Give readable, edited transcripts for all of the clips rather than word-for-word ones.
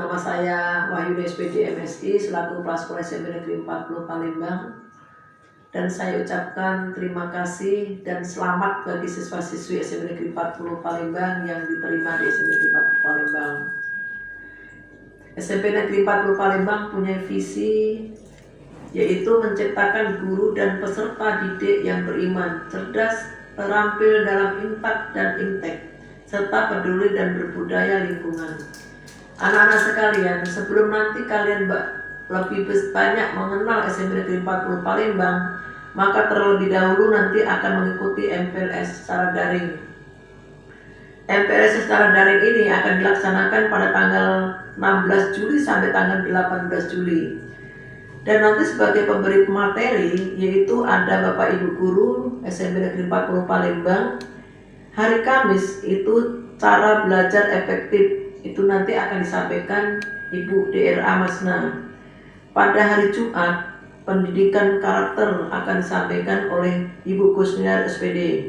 Nama saya Wahyudi SPD MSI selaku Kepala Sekolah SMP Negeri 40 Palembang, dan saya ucapkan terima kasih dan selamat bagi siswa-siswi SMP Negeri 40 Palembang yang diterima di SMP Negeri 40 Palembang. SMP Negeri 40 Palembang punya visi, yaitu menciptakan guru dan peserta didik yang beriman, cerdas, terampil dalam intak dan intek, serta peduli dan berbudaya lingkungan. Anak-anak sekalian, sebelum nanti kalian lebih banyak mengenal SMP Negeri 40 Palembang, maka terlebih dahulu nanti akan mengikuti MPLS secara daring. MPLS secara daring ini akan dilaksanakan pada tanggal 16 Juli sampai tanggal 18 Juli. Dan nanti sebagai pemberi materi yaitu ada Bapak Ibu Guru SMP Negeri 40 Palembang. Hari Kamis itu cara belajar efektif, itu nanti akan disampaikan Ibu DRA Masna. Pada hari Jumat, pendidikan karakter akan disampaikan oleh Ibu Kusniar SPD.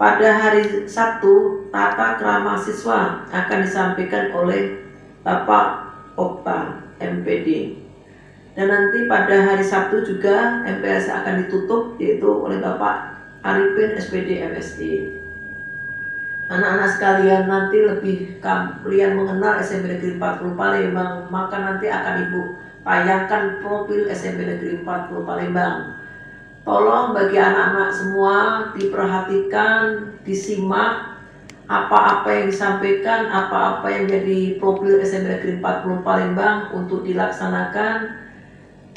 Pada hari Sabtu, tata krama siswa akan disampaikan oleh Bapak Okta MPD. Dan nanti pada hari Sabtu juga MPLS akan ditutup, yaitu oleh Bapak Arifin SPD MSI. Anak-anak sekalian, nanti lebih kalian mengenal SMP Negeri 40 Palembang, maka nanti akan Ibu tayangkan profil SMP Negeri 40 Palembang. Tolong bagi anak-anak semua diperhatikan, disimak apa-apa yang disampaikan, apa-apa yang jadi profil SMP Negeri 40 Palembang untuk dilaksanakan.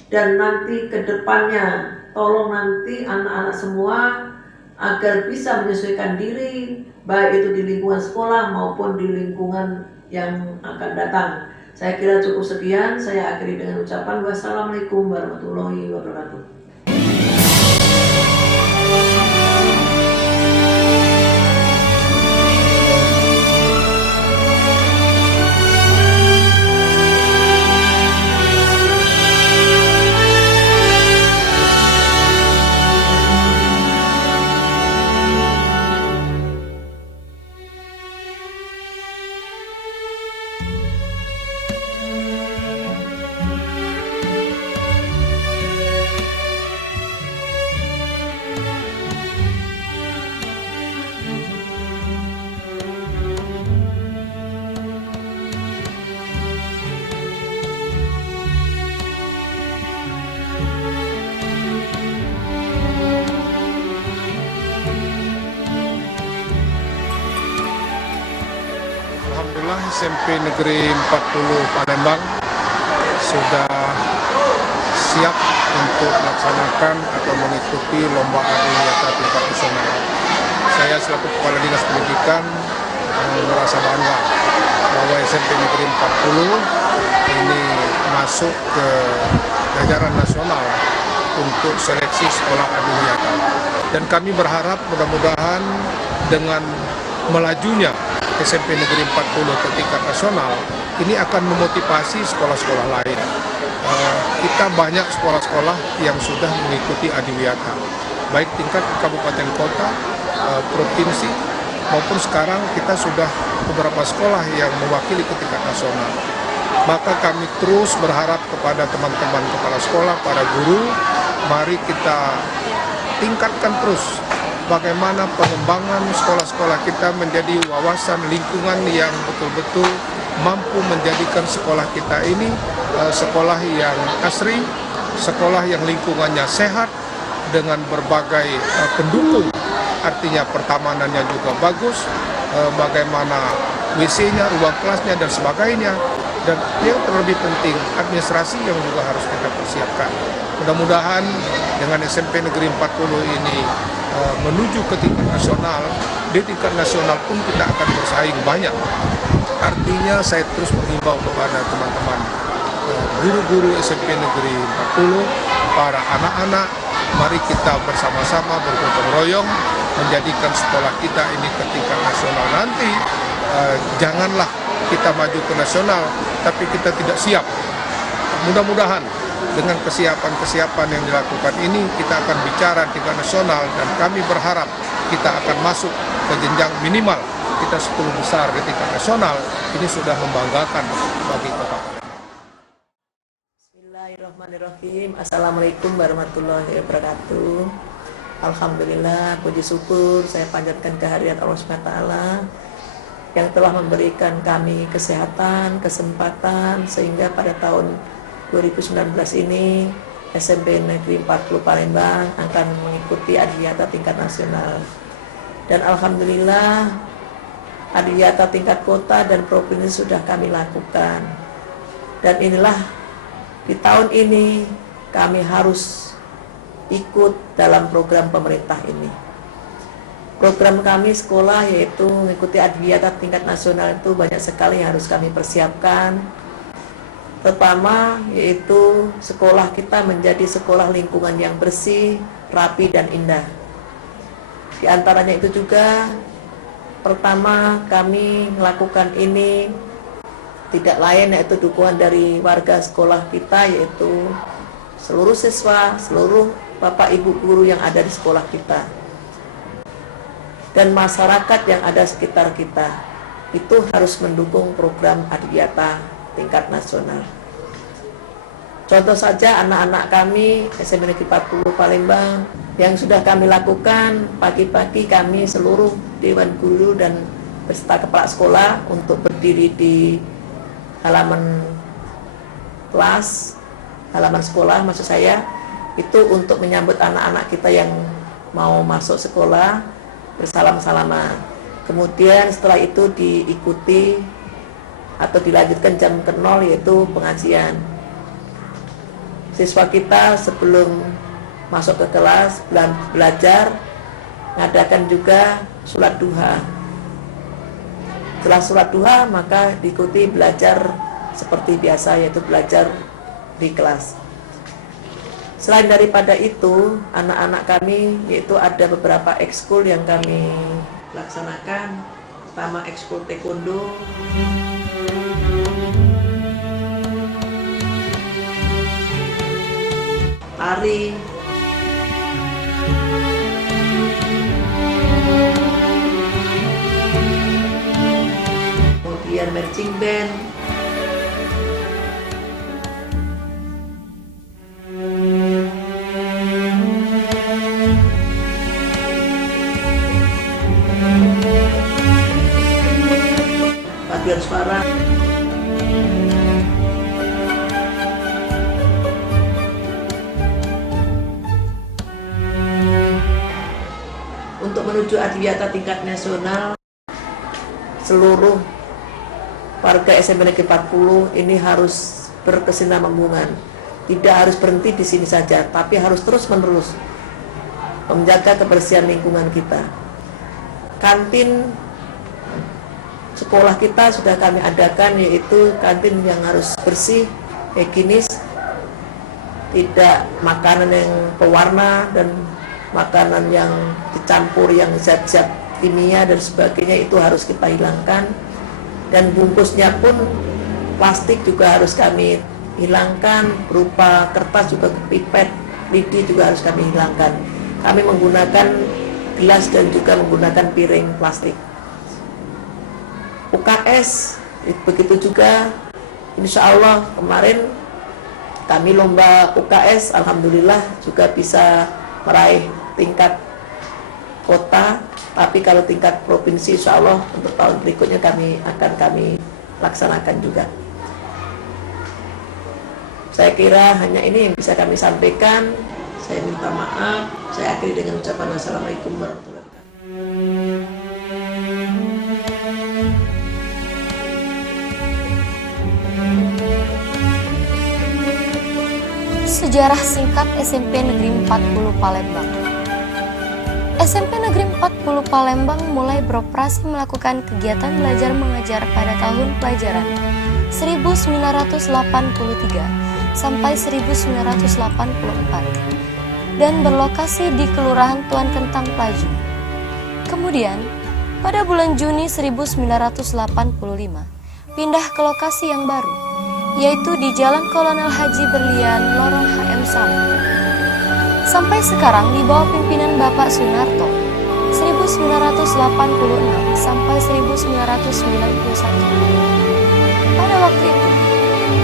Dan nanti ke depannya, tolong nanti anak-anak semua agar bisa menyesuaikan diri, baik itu di lingkungan sekolah maupun di lingkungan yang akan datang. Saya kira cukup sekian, saya akhiri dengan ucapan wassalamualaikum warahmatullahi wabarakatuh. Alhamdulillah SMP Negeri 40 Palembang sudah siap untuk melaksanakan atau mengikuti lomba adiwiyata tingkat nasional. Saya selaku Kepala Dinas Pendidikan merasa bangga bahwa SMP Negeri 40 ini masuk ke jajaran nasional untuk seleksi sekolah adiwiyata. Dan kami berharap mudah-mudahan dengan melajunya SMP Negeri 40 ke tingkat nasional ini akan memotivasi sekolah-sekolah lain. Kita banyak sekolah-sekolah yang sudah mengikuti adiwiyata, baik tingkat kabupaten kota, provinsi, maupun sekarang kita sudah beberapa sekolah yang mewakili ke tingkat nasional. Maka kami terus berharap kepada teman-teman kepala sekolah, para guru, mari kita tingkatkan terus bagaimana pengembangan sekolah-sekolah kita menjadi wawasan lingkungan yang betul-betul mampu menjadikan sekolah kita ini sekolah yang asri, sekolah yang lingkungannya sehat dengan berbagai pendukung, artinya pertamanannya juga bagus, bagaimana WC-nya, ruang kelasnya dan sebagainya, dan yang terlebih penting administrasi yang juga harus kita persiapkan. Mudah-mudahan dengan SMP Negeri 40 ini menuju ke tingkat nasional, di tingkat nasional pun kita akan bersaing banyak. Artinya saya terus mengimbau kepada teman-teman guru-guru SMP Negeri 40, para anak-anak, mari kita bersama-sama bergotong royong menjadikan sekolah kita ini ke tingkat nasional nanti. Janganlah kita maju ke nasional tapi kita tidak siap. Mudah-mudahan dengan kesiapan-kesiapan yang dilakukan ini kita akan bicara tingkat nasional, dan kami berharap kita akan masuk ke jenjang minimal kita 10 besar di tingkat nasional, ini sudah membanggakan bagi Kota Palembang. Bismillahirrahmanirrahim. Assalamualaikum warahmatullahi wabarakatuh. Alhamdulillah, puji syukur saya panjatkan kehadirat Allah SWT yang telah memberikan kami kesehatan, kesempatan sehingga pada tahun 2019 ini SMP Negeri 40 Palembang akan mengikuti Adiwiyata tingkat nasional. Dan alhamdulillah Adiwiyata tingkat kota dan provinsi sudah kami lakukan. Dan inilah di tahun ini kami harus ikut dalam program pemerintah ini. Program kami sekolah yaitu mengikuti Adiwiyata tingkat nasional itu banyak sekali yang harus kami persiapkan. Pertama yaitu sekolah kita menjadi sekolah lingkungan yang bersih, rapi dan indah. Di antaranya itu juga pertama kami melakukan ini tidak lain yaitu dukungan dari warga sekolah kita, yaitu seluruh siswa, seluruh bapak ibu guru yang ada di sekolah kita dan masyarakat yang ada sekitar kita. Itu harus mendukung program Adiwiyata tingkat nasional. Contoh saja anak-anak kami SMP Negeri 40 Palembang yang sudah kami lakukan, pagi-pagi kami seluruh Dewan Guru dan beserta kepala sekolah untuk berdiri di halaman kelas, halaman sekolah maksud saya, itu untuk menyambut anak-anak kita yang mau masuk sekolah bersalam-salaman. Kemudian setelah itu diikuti atau dilanjutkan jam ke 0 yaitu pengajian. Siswa kita sebelum masuk ke kelas belajar mengadakan juga sholat duha. Setelah sholat duha maka diikuti belajar seperti biasa yaitu belajar di kelas. Selain daripada itu, anak-anak kami yaitu ada beberapa ekskul yang kami laksanakan. Pertama ekskul taekwondo, lari, kemudian marching band, paduan suara. Untuk menuju Adiwiyata tingkat nasional, seluruh warga SMP Negeri 40 ini harus berkesinambungan. Tidak harus berhenti di sini saja, tapi harus terus-menerus menjaga kebersihan lingkungan kita. Kantin sekolah kita sudah kami adakan, yaitu kantin yang harus bersih, higienis, tidak makanan yang pewarna dan makanan yang dicampur yang zat-zat kimia dan sebagainya, itu harus kita hilangkan. Dan bungkusnya pun plastik juga harus kami hilangkan, berupa kertas juga, pipet, lidi juga harus kami hilangkan. Kami menggunakan gelas dan juga menggunakan piring plastik. UKS begitu juga, insya Allah kemarin kami lomba UKS, alhamdulillah juga bisa meraih tingkat kota, tapi kalau tingkat provinsi insya Allah untuk tahun berikutnya akan kami laksanakan juga. Saya kira hanya ini yang bisa kami sampaikan. Saya minta maaf. Saya akhiri dengan ucapan Assalamualaikum warahmatullahi wabarakatuh. Sejarah singkat SMP Negeri 40 Palembang. SMP Negeri 40 Palembang mulai beroperasi melakukan kegiatan belajar mengajar pada tahun pelajaran 1983 sampai 1984 dan berlokasi di Kelurahan Tuan Kentang Pelaju. Kemudian, pada bulan Juni 1985, pindah ke lokasi yang baru, yaitu di Jalan Kolonel Haji Berlian, Lorong HM Saleh. Sampai sekarang di bawah pimpinan Bapak Sunarto, sampai 1991. Pada waktu itu,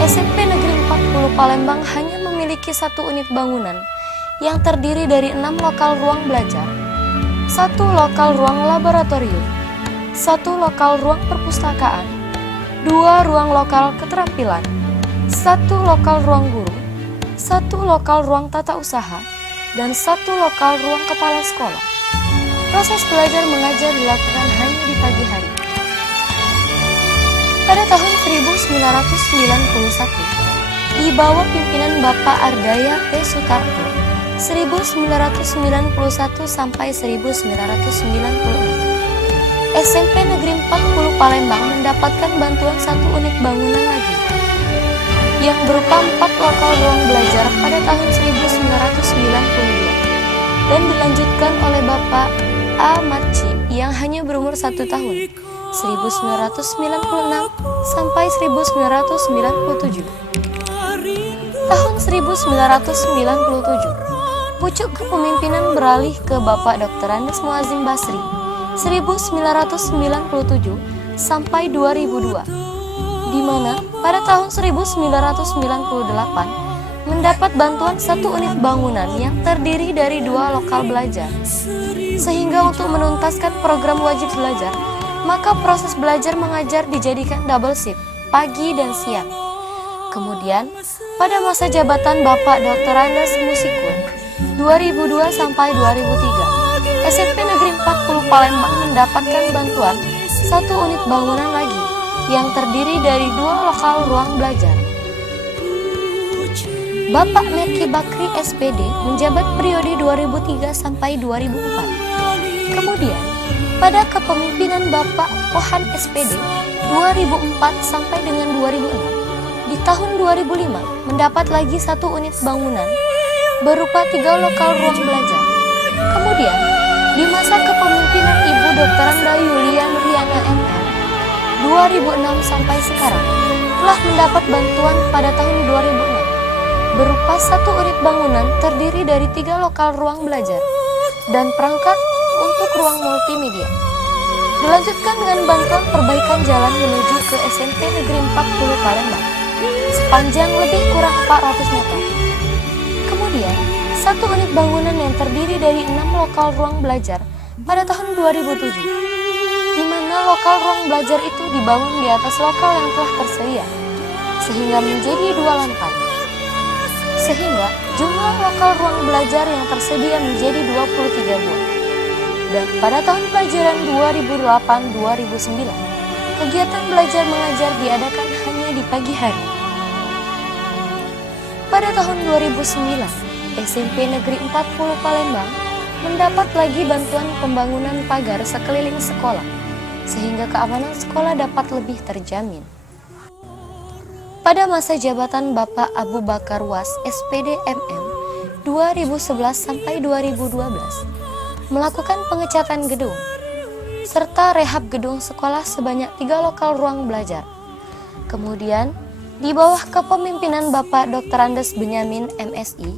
SMP Negeri 40 Palembang hanya memiliki 1 unit bangunan yang terdiri dari 6 lokal ruang belajar, 1 lokal ruang laboratorium, 1 lokal ruang perpustakaan, 2 ruang lokal keterampilan, 1 lokal ruang guru, 1 lokal ruang tata usaha, dan 1 lokal ruang kepala sekolah. Proses belajar mengajar dilakukan hanya di pagi hari. Pada tahun 1991, di bawah pimpinan Bapak Ardaya P. Sutarto, 1991 sampai 1996, SMP Negeri 40 Palembang mendapatkan bantuan 1 unit bangunan lagi, yang berupa 4 lokal ruang belajar pada tahun 1992, dan dilanjutkan oleh Bapak A. Marci yang hanya berumur 1 tahun, 1996 sampai 1997. Tahun 1997, pucuk kepemimpinan beralih ke Bapak Dr. Andes Muazzim Basri, 1997 sampai 2002, di mana pada tahun 1998 mendapat bantuan 1 unit bangunan yang terdiri dari 2 lokal belajar. Sehingga untuk menuntaskan program wajib belajar, maka proses belajar mengajar dijadikan double shift, pagi dan siang. Kemudian, pada masa jabatan Bapak Dr. Andes Musikun, 2002 sampai 2003, SMP Negeri 40 Palembang mendapatkan bantuan 1 unit bangunan lagi, yang terdiri dari 2 lokal ruang belajar. Bapak Merki Bakri SPD menjabat periode 2003 sampai 2004. Kemudian, pada kepemimpinan Bapak Pohan SPD 2004 sampai dengan 2006, di tahun 2005 mendapat lagi 1 unit bangunan berupa 3 lokal ruang belajar. Kemudian, di masa kepemimpinan Ibu Dr. Anda Yulia Nuriana MM 2006 sampai sekarang telah mendapat bantuan pada tahun 2006 berupa 1 unit bangunan terdiri dari 3 lokal ruang belajar dan perangkat untuk ruang multimedia. Dilanjutkan dengan bantuan perbaikan jalan menuju ke SMP Negeri 40 Palembang sepanjang lebih kurang 400 meter. Kemudian, 1 unit bangunan yang terdiri dari 6 lokal ruang belajar pada tahun 2007, di mana lokal ruang belajar itu dibangun di atas lokal yang telah tersedia, sehingga menjadi 2 lantai. Sehingga jumlah lokal ruang belajar yang tersedia menjadi 23 buah. Dan pada tahun pelajaran 2008-2009, kegiatan belajar mengajar diadakan hanya di pagi hari. Pada tahun 2009, SMP Negeri 40 Palembang mendapat lagi bantuan pembangunan pagar sekeliling sekolah, sehingga keamanan sekolah dapat lebih terjamin. Pada masa jabatan Bapak Abu Bakar Was SPD MM 2011 sampai 2012, melakukan pengecatan gedung, serta rehab gedung sekolah sebanyak 3 lokal ruang belajar. Kemudian, di bawah kepemimpinan Bapak Dr. Andes Benyamin MSI,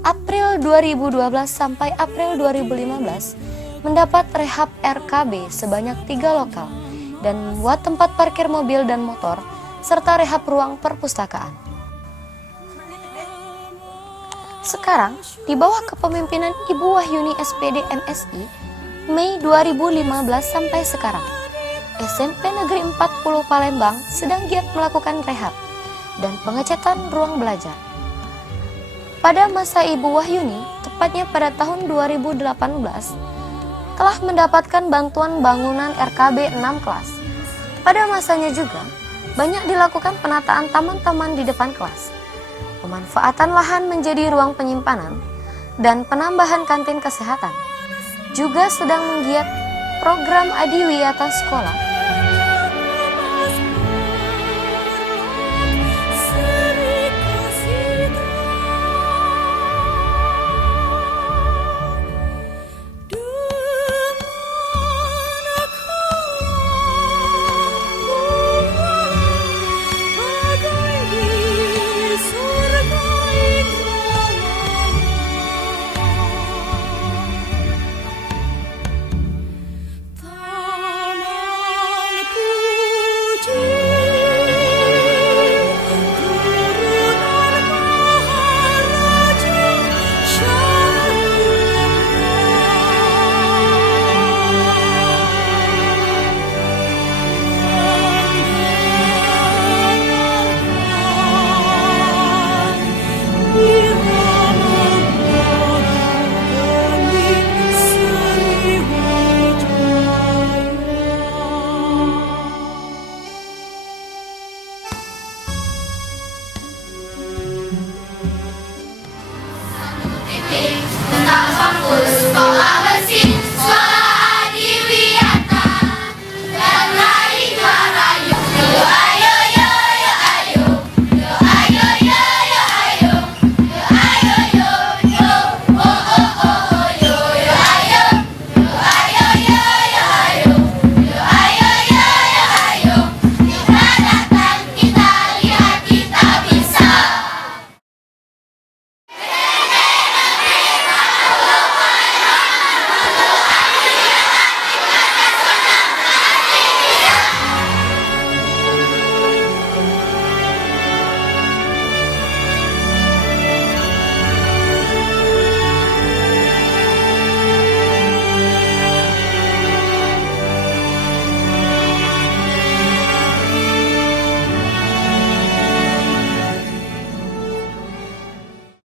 April 2012 sampai April 2015, mendapat rehab RKB sebanyak 3 lokal, dan membuat tempat parkir mobil dan motor, serta rehab ruang perpustakaan. Sekarang, di bawah kepemimpinan Ibu Wahyuni SPD MSI, Mei 2015 sampai sekarang, SMP Negeri 40 Palembang sedang giat melakukan rehab dan pengecatan ruang belajar. Pada masa Ibu Wahyuni, tepatnya pada tahun 2018, telah mendapatkan bantuan bangunan RKB 6 kelas. Pada masanya juga, banyak dilakukan penataan taman-taman di depan kelas, pemanfaatan lahan menjadi ruang penyimpanan, dan penambahan kantin kesehatan. Juga sedang menggiat program Adiwiyata Sekolah